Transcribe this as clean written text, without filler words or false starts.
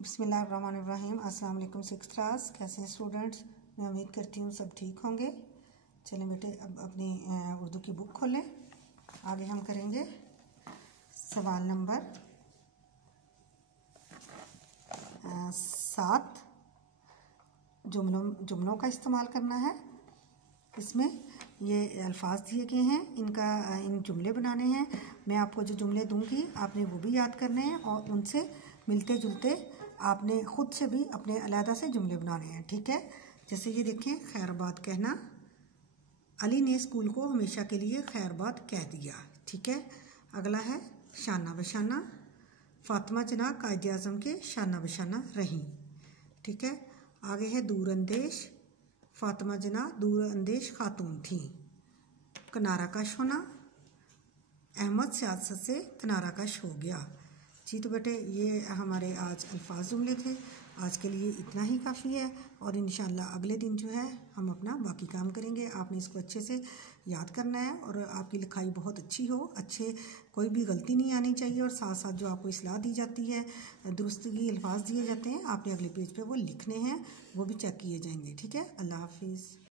बिस्मिल्लाहिर्रहमानिर्रहीम। अस्सलाम वालेकुम सिक्स्थ क्लास। कैसे हैं स्टूडेंट्स? मैं उम्मीद करती हूँ सब ठीक होंगे। चलें बेटे, अब अपनी उर्दू की बुक खोलें। आगे हम करेंगे सवाल नंबर 7। जुमलों का इस्तेमाल करना है। इसमें ये अल्फाज दिए गए हैं, इन जुमले बनाने हैं। मैं आपको जो जुमले दूंगी आपने वो भी याद करने हैं और उनसे मिलते जुलते आपने ख़ुद से भी अपने अलहदा से जुमले बनाने हैं, ठीक है। जैसे ये देखें, खैरबाद कहना। अली ने स्कूल को हमेशा के लिए खैरबाद कह दिया, ठीक है। अगला है शाना बशाना। फातिमा जना कायद आज़म के शाना बशाना रहीं, ठीक है। आगे है दूर अंदेश। फातिमा जना दूर अंदेश खातून थी। किनारा कश होना। अहमद सियासत से किनारा कश हो गया। जी तो बेटे, ये हमारे आज अल्फाज जुमले थे। आज के लिए इतना ही काफ़ी है और इंशाल्लाह अगले दिन जो है हम अपना बाकी काम करेंगे। आपने इसको अच्छे से याद करना है और आपकी लिखाई बहुत अच्छी हो, कोई भी गलती नहीं आनी चाहिए। और साथ साथ जो आपको इस्लाह दी जाती है, दुरुस्तगी अल्फाज दिए जाते हैं, आपने अगले पेज पे वो लिखने हैं, वो भी चेक किए जाएंगे, ठीक है। अल्लाह हाफिज़।